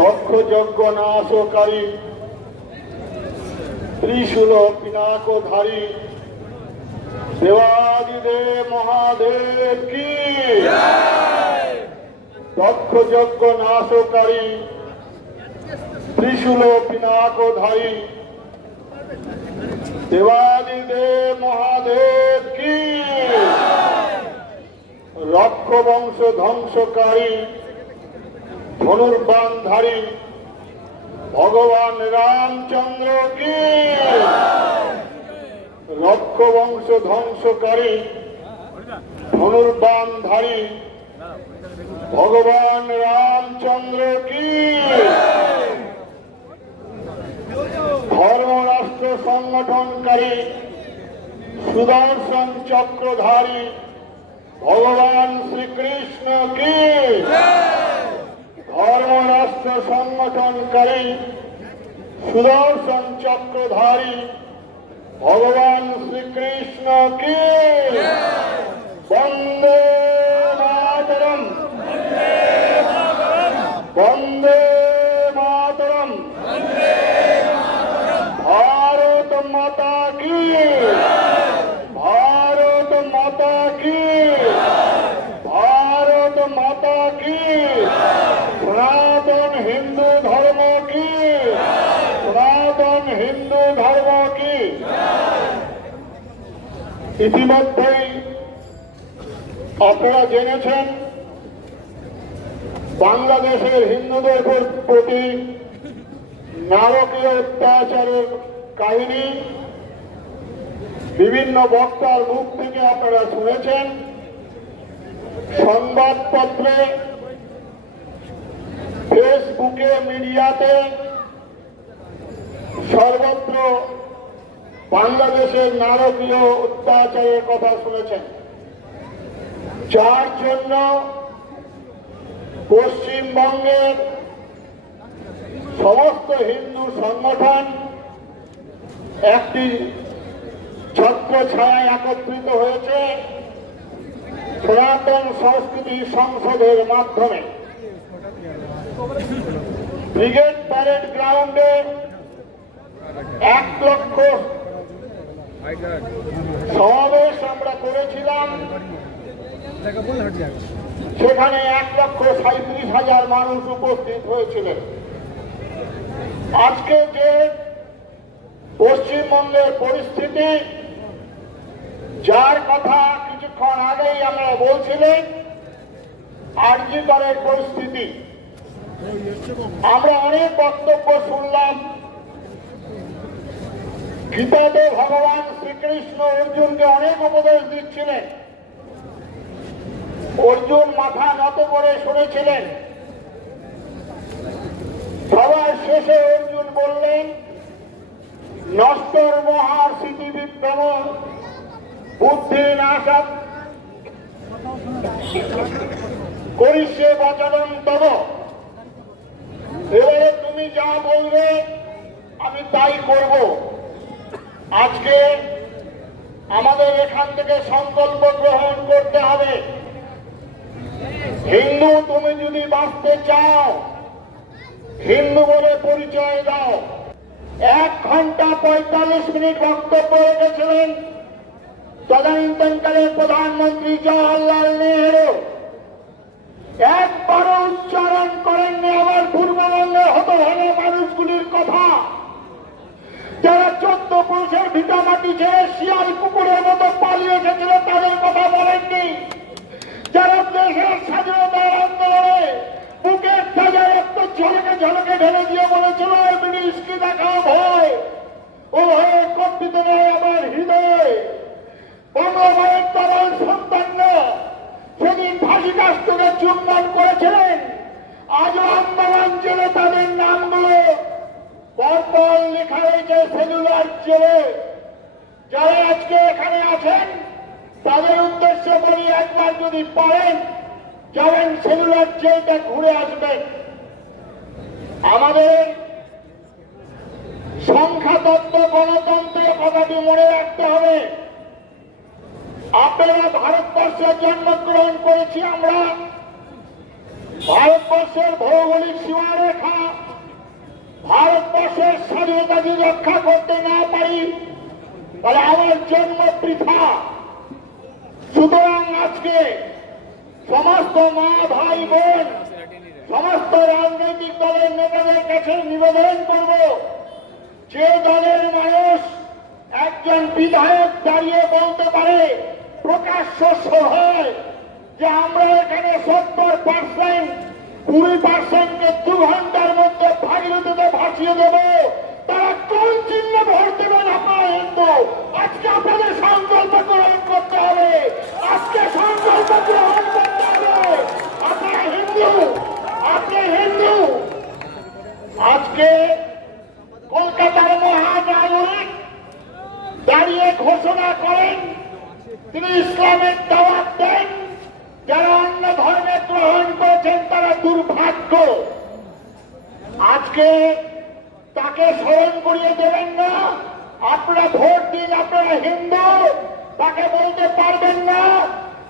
দক্ষ যজ্ঞ নাশকারী ত্রিশূল পিনাকধারী দেবাদিদেব মহাদেব কি দক্ষ যজ্ঞ নাশকারী ত্রিশূল পিনাকধারী দেবাদিদেব মহাদেব কি রক্ষ বংশ ধ্বংসকারী ধনুর্বাণধারী ভগবান রামচন্দ্র কি রক্ষ বংশ ধ্বংসকারী ধনুর্বাণধারী ভগবান রামচন্দ্র কি ধর্মরাষ্ট্র সংগঠনকারী সুদর্শন চক্রধারী ভগবান শ্রীকৃষ্ণ কি ধর্মরাষ্ট্র সংগঠনকারী সুদর্শন চক্রধারী ভগবান শ্রীকৃষ্ণ কি বন্দে মাতরম বন্দে মাতরম ভারত মাতা কি ভারত মাতা কি ভারত মাতা কি সনাতন হিন্দু ধর্ম কি সনাতন হিন্দু ধর্ম কি ইতিমধ্যেই আপনারা জেনেছেন বাংলাদেশের হিন্দুদের প্রতি নারকীয় অত্যাচারের কাহিনী বিভিন্ন বক্তার মুখ থেকে আপনারা শুনেছেন সংবাদপত্রে ফেসবুকে মিডিয়াতে সর্বত্র বাংলাদেশের নারকীয় অত্যাচারের কথা শুনেছেন যার জন্য পশ্চিমবঙ্গের সমস্ত হিন্দু সংগঠন একটি ছত্র ছায়ায় একত্রিত হয়েছে সনাতন সংস্কৃতি সংসদের মাধ্যমে ব্রিগেড প্যারেড গ্রাউন্ডে 1 লক্ষ সমাবেশ আমরা করেছিলাম সেখানে 1,37,000 মানুষ উপস্থিত হয়েছিলেন আজকে যে পশ্চিমবঙ্গের পরিস্থিতি যার কথা কিছুক্ষণ আগেই আমরা বলছিলেন আরজি করের পরিস্থিতি আমরা অনেক বক্তব্য শুনলাম গীতাতে ভগবান শ্রীকৃষ্ণ অর্জুনকে অনেক উপদেশ দিচ্ছিলেন অর্জুন মাথা নত করে শুনেছিলেন সবার শেষে অর্জুন বললেন নষ্টর মহার স্মৃতি বিপ্লব বুদ্ধি নাশাত করিষ্যে বচনং তব এবারে তুমি যা বলবে আমি তাই করব আজকে আমাদের এখান থেকে সংকল্প গ্রহণ করতে হবে হিন্দু তুমি যদি বাঁচতে চাও হিন্দু বলে পরিচয় দাও 1 ঘন্টা 45 মিনিট বক্তব্য রেখেছিলেন তদানীন্তনকালের প্রধানমন্ত্রী জওয়াহরলাল নেহেরু একবারও উচ্চারণ করেননি আমার পূর্ববঙ্গের হতভাগা মানুষগুলির কথা যারা 14 পুরুষের ভিটামাটি ছেড়ে শিয়াল কুকুরের মতো পালিয়ে এসেছিল তাদের কথা বলেননি যারা দেশের স্বাধীনতার আন্দোলনে বুকের তাজা রক্ত ঝলকে ঝলকে ঢেলে দিয়ে বলেছিল ব্রিটিশকে দেখা ভয় ও ভয়ে কম্পিত নয় আমার হৃদয় বঙ্গমায়ের তরল সন্তানরা সেদিন ফাঁসি কাস্টকে চুম্বন করেছিলেন আজও আন্দোলন জেলে তাদের নামগুলো পরপর লেখা হয়েছে সেলুলার জেলে যারা আজকে এখানে আছেন তাদের উদ্দেশ্যে বলি একবার যদি পারেন যাবেন সেলুলার জেলটা ঘুরে আসবেন আমাদের সংখ্যাতত্ত্ব গণতন্ত্রের কথাটি মনে রাখতে হবে আপনারা ভারতবর্ষে জন্মগ্রহণ করেছি আমরা ভারতবর্ষের ভৌগোলিক সীমারেখা ভারতবর্ষের স্বাধীনতা যদি রক্ষা করতে না পারি তাহলে আমার জন্ম বৃথা। সুতরাং আজকে সমস্ত মা ভাই বোন সমস্ত রাজনৈতিক দলের নেতাদের কাছে নিবেদন করব, যে দলের মানুষ একজন বিধায়ক দাঁড়িয়ে বলতে পারে প্রকাশ্য সভায় যে আমরা এখানে 70%, 20%কে 2 ঘন্টার মধ্যে ভাগীরথীতে ভাসিয়ে দেব, তারা কোন চিহ্ন ভোট দেবেন? আপনারা হিন্দু। আজকে আপনাদের সংকল্প গ্রহণ করতে হবে, আজকে সংকল্প গ্রহণ করতে হবে। আপনারা হিন্দু, আপনি হিন্দু। আজকে কলকাতার মহানায়ক দাঁড়িয়ে ঘোষণা করেন তিনি ইসলামের দাওয়াত দেন, যারা অন্য ধর্মে গ্রহণ করেছেন তারা দুর্ভাগ্য। আজকে তাকে স্মরণ করিয়ে দেবেন না, আপনারা ভোট দিন, আপনারা হিন্দু। তাকে বলতে পারবেন না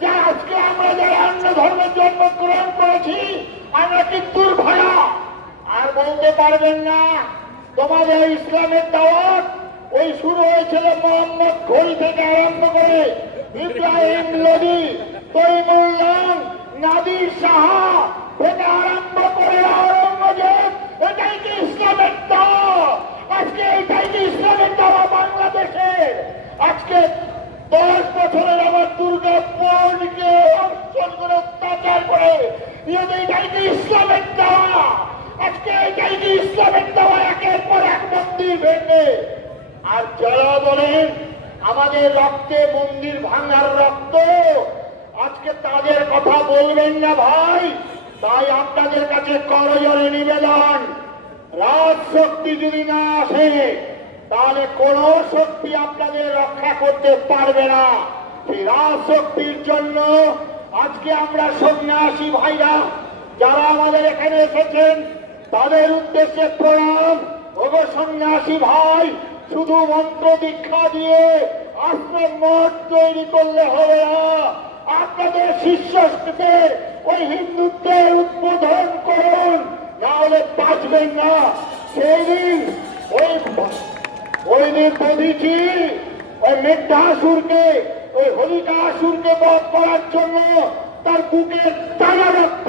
যে আজকে আমরা যারা অন্য ধর্মের জন্মগ্রহণ করেছি আমরা কি দুর্ভাগা। আর বলতে পারবেন না তোমাদের ইসলামের দাওয়াত ওই শুরু হয়েছিল মোহাম্মদ ঘড়ি থেকে আরম্ভ করে ইব্রাহিম লোদি, তৈমুল্লাহ, নাদির সাহা থেকে আরম্ভ করে আওরঙ্গজেব। এটাই কি ইসলামের দাওয়া? আজকে এটাই কি ইসলামের দাওয়া বাংলাদেশের? আজকে 10 বছরের আমার দুর্গা বোনকে অর্জন করে অত্যাচার করে এটাই কি ইসলামের দাওয়া? আজকে এটাই কি ইসলামের দাওয়া? একের পর এক মন্দির ভেঙে। আর যারা বলেন আমাদের রক্তে মন্দির ভাঙার রক্ত, আজকে তাদের কথা বলবেন না ভাই। তাই আপনাদের কাছে করজোড়ে নিবেদন, রাজশক্তি যদি না আসে তাহলে কোন শক্তি আপনাদের রক্ষা করতে পারবে না। সেই রাজশক্তির জন্য আজকে আমরা সন্ন্যাসী ভাইরা যারা আমাদের এখানে এসেছেন তাদের উদ্দেশ্যে প্রণাম। ওগো সন্ন্যাসী ভাই, শুধু মন্ত্র দীক্ষা দিয়ে আশ্রম মঠ তৈরি করলে হবে না, আপনাদের শিষ্যদের ওই হিন্দুত্বের উদ্বোধন করুন, না হলে বাঁচবেন না। সেই দিন ওই দিন বধিছি ওই মেঘাসুরকে, ওই হোলিকাসুরকে বধ করার জন্য তার বুকের তাজা রক্ত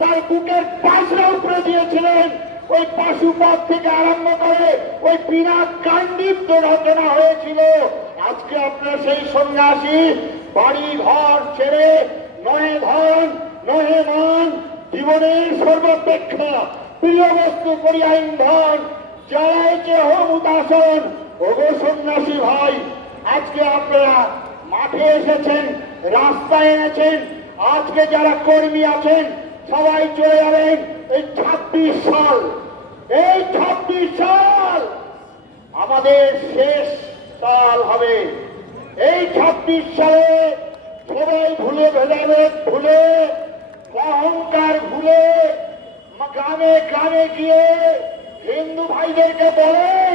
তার বুকের পাশরা উপরে দিয়েছিলেন। ওই পাশুপথ থেকে আরম্ভ করে ওই বিরাট কাণ্ডিত্য রচনা হয়েছিল। আজকে আপনার সেই সন্ন্যাসী বাড়ি ঘর ছেড়ে নহে ধন নহে মান, জীবনের সর্বাপেক্ষা প্রিয় বস্তু করিয়া ইন্ধন, জ্বালাইছে হমুদাসন। ওগো সন্ন্যাসী ভাই, আজকে আপনারা মাঠে এসেছেন, রাস্তায় এনেছেন। আজকে যারা কর্মী আছেন সবাই চলে যাবেন। এই 26 সাল, এই 26 সাল আমাদের শেষ সাল হবে। এই 26 সালে সবাই ভুলে ভেদাভেদ ভুলে, অহংকার ভুলে গ্রামে গ্রামে গিয়ে হিন্দু ভাইদেরকে বলেন,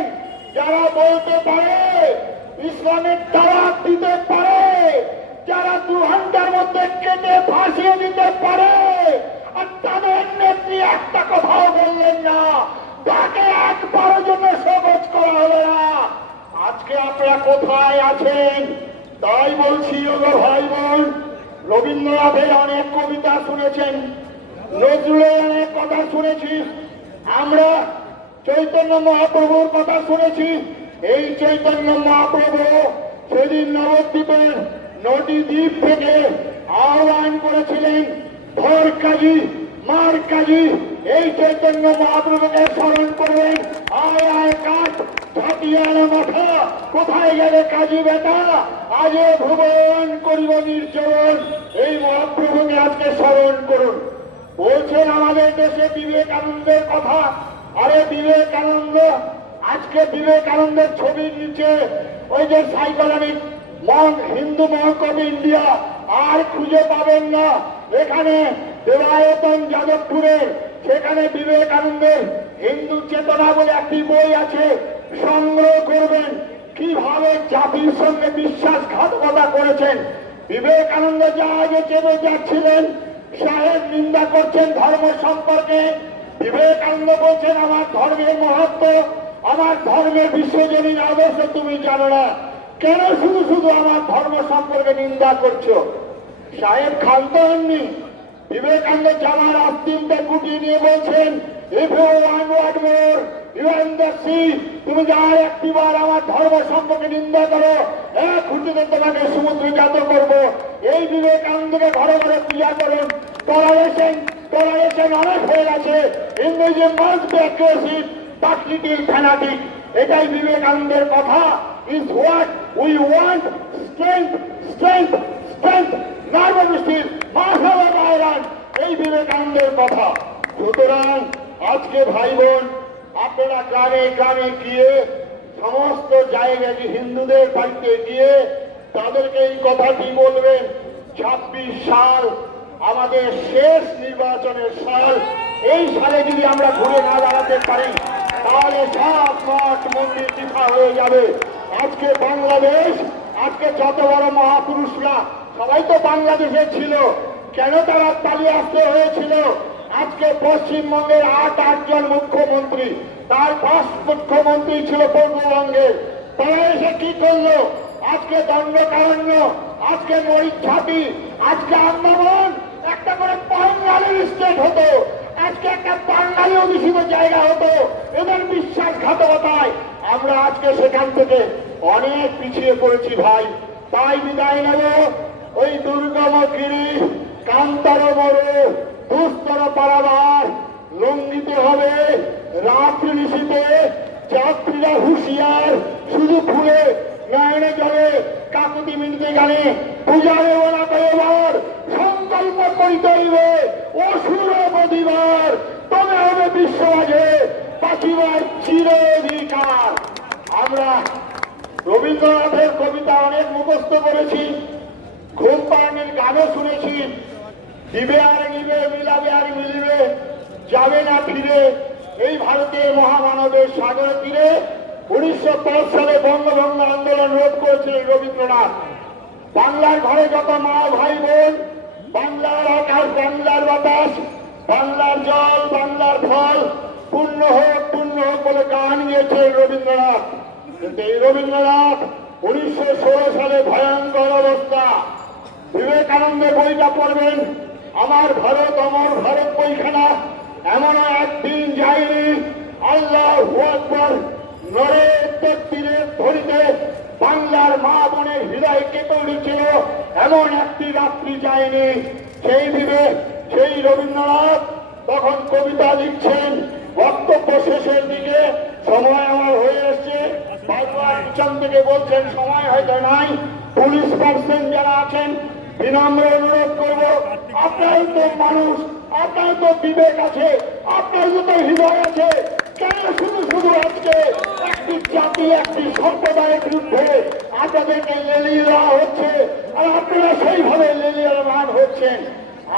যারা বলতে পারে ইসলামের দাওয়াত দিতে পারে, যারা 2 ঘন্টার মধ্যে কেটে ফাঁসিয়ে দিতে পারে, আর তাদের নেত্রী একটা কথাও বললেন না, তাকে একবারের জন্য সহজ করা হলো না। আজকে আপনারা কোথায় আছেন? তাই বলছি ওগো ভাই বোন, রবীন্দ্রনাথের অনেক কবিতা শুনেছেন, নজরুলের অনেক কথা শুনেছি, আমরা চৈতন্য মহাপ্রভুর কথা শুনেছি। এই চৈতন্য মহাপ্রভু সেদিন নবদ্বীপের 9টি দ্বীপ থেকে আহ্বান করেছিলেন, ধর কাজী মার কাজী। এই চৈতন্য মহাপ্রভুকে স্মরণ করবেন। আয় আয় কাঠ ঝাঁপিয়ার মাথা, কোথায় গেলে কাজী বেটা, আজে ভুবন করিব নির্জীবন। এই মহাপ্রভুকে আজকে স্মরণ করুন। বলছেন আমাদের দেশে বিবেকানন্দের কথা। আরে বিবেকানন্দ, আজকে বিবেকানন্দের ছবির নিচে ওই যে সাইকোলমিক হিন্দু মহকম ইন্ডিয়া আর খুঁজে পাবেন না। এখানে দেবায়তন যাদবপুরের সেখানে বিবেকানন্দের হিন্দু চেতনা বলে একটি বই আছে, সংগ্রহ করবেন। কিভাবে জাতির সঙ্গে বিশ্বাসঘাতকতা করেছেন। বিবেকানন্দ জাহাজে চেপে যাচ্ছিলেন, সাহেব নিন্দা করছেন ধর্ম সম্পর্কে, বিবেকানন্দ বলছেন আমার ধর্মের মহত্ব, আমার ধর্মের বিশ্বজনীন আদর্শ তুমি জানো না, কেন শুধু শুধু আমার ধর্ম সম্পর্কে নিন্দা করছো? সাহেব ক্ষান্ত হননি। বিবেকানন্দ জামার আস্তিনটা গুটিয়ে নিয়ে বলছেন, if you want what more you and the sea, তুমি যার একটিবার আমার ধর্ম সম্পর্কে নিন্দা করো, এক খুঁটিতে তোমাকে সমুদ্রজাত করবো। এই বিবেকানন্দকে ঘরে ঘরে পূজা করুন। টলারেশন অনেক হয়ে গেছে। ইংরেজি must be aggressive but little fanatic. এটাই বিবেকানন্দের কথা। Is what we want, strength strength strength, নার্ভাসিস মাসালা বাইরান, এই বিবেকানন্দের কথা। সুতরাং আজকে ভাই বোন, আপনারা গ্রামে গ্রামে গিয়ে, সমস্ত জায়গায় হিন্দুদের বাড়িতে গিয়ে তাদেরকে এই কথাটি বলবেন, 26 সাল আমাদের শেষ নির্বাচনের সাল। এই সালে যদি আমরা ঘুরে না দাঁড়াতে পারি তাহলে সব মঠ মন্দির বৃথা হয়ে যাবে। আজকে বাংলাদেশ, আজকে যত বড় মহাপুরুষরা সবাই তো বাংলাদেশে ছিল, কেন তারা পালিয়ে আসতে হয়েছিল? আজকে পশ্চিমবঙ্গের 8 জন মুখ্যমন্ত্রী, তার 5 মুখ্যমন্ত্রী ছিল পূর্ববঙ্গের। তারা এসে কি করলো? আজকে দণ্ডকারণ্য, আজকে মরিচঝাঁপি, আজকে আন্দামান একটা করে বাঙালির স্টেট হতো, আজকে একটা বাঙালি অধিষ্ঠিত জায়গা হতো। এদের বিশ্বাসঘাতকতায় আমরা আজকে সেখান থেকে অনেক পিছিয়ে পড়েছি ভাই। তাই বিদায় নেব ওই দুর্গম গিরি, কান্তর মরু, দুস্তর পারাবার, লঙ্ঘিতে হবে রাত্রি নিশীতে। যাত্রীরা হুঁশিয়ার, শুধু ফুলে নয়নে জলে কাকুতি মিনতে গানে পূজারে ওরা কয়েবার সংকল্প করিতে হইবে অসুর প্রতিবার, তবে হবে বিশ্বমাঝে বাঁচিবার চির অধিকার। আমরা রবীন্দ্রনাথের কবিতা অনেক মুখস্থ করেছি, ঘুম পাড়ানির গানও শুনেছি। দিবে আর নিবে, মিলাবে আর মিলিবে, যাবে না ফিরে এই ভারতের মহামানবের সাগর তীরে। 1905 সালে বঙ্গভঙ্গ আন্দোলন রোধ করেছিলেন রবীন্দ্রনাথ। বাংলার ঘরে যত মা ভাই বোন, বাংলার আকাশ, বাংলার বাতাস, বাংলার জল, বাংলার ফল, পূর্ণ হোক বলে গান গিয়েছেন রবীন্দ্রনাথ। কিন্তু এই রবীন্দ্রনাথ 1916 সালে ভয়ঙ্কর অবস্থা। বিবেকানন্দের বইটা পড়বেন, আমার ভারত অমর ভারত বইখানা, এমনও একদিন যায়নি আল্লাহু আকবার নরে তীরে ধরিতে বাংলার মা বোনের হৃদয় কেঁপে উঠেছিল, এমন একটি রাত্রি যায়নি। সেই রবীন্দ্রনাথ তখন কবিতা লিখছেন। বক্তব্য শেষের দিকে, সময় আমার হয়ে এসছে, বারবার পিছন থেকে বলছেন সময় হয়তো নাই। পুলিশ পার্সন যারা আছেন, বিনম্র অনুরোধ করবো, আপনার তো মানুষ, আপনার তো বিবেক আছে, আপনার তো হৃদয় আছে, কেন শুধু শুধু আজকে একটি জাতি, একটি সম্প্রদায়ের বিরুদ্ধে আপনাদেরকে লেলিয়ে দেওয়া হচ্ছে, আর আপনারা সেইভাবে লেলিয়ান হচ্ছেন?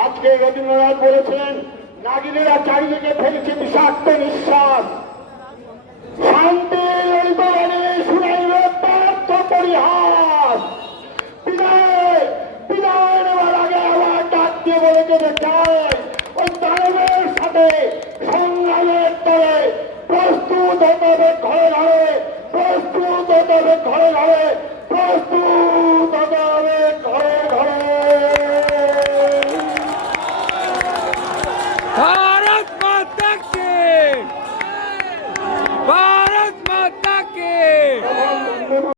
আজকে রবীন্দ্রনাথ বলেছেন, নাগিনেরা চারিদিকে ফেলছে বিষাক্ত নিঃশ্বাস, শান্তি লড়িত গানে শুনাইবে ব্যর্থ পরিহাস। বিদায় নেওয়ার আগে আবার ডাক দিয়ে বলে যেতে চাই, ওই দানবের সাথে সংগ্রামের তলে প্রস্তুত হতে হবে ঘরে ঘরে, প্রস্তুত হতে হবে ঘরে ঘরে, প্রস্তুত হতে হবে ঘরে ঘরে। भारत माता के, भारत माता के।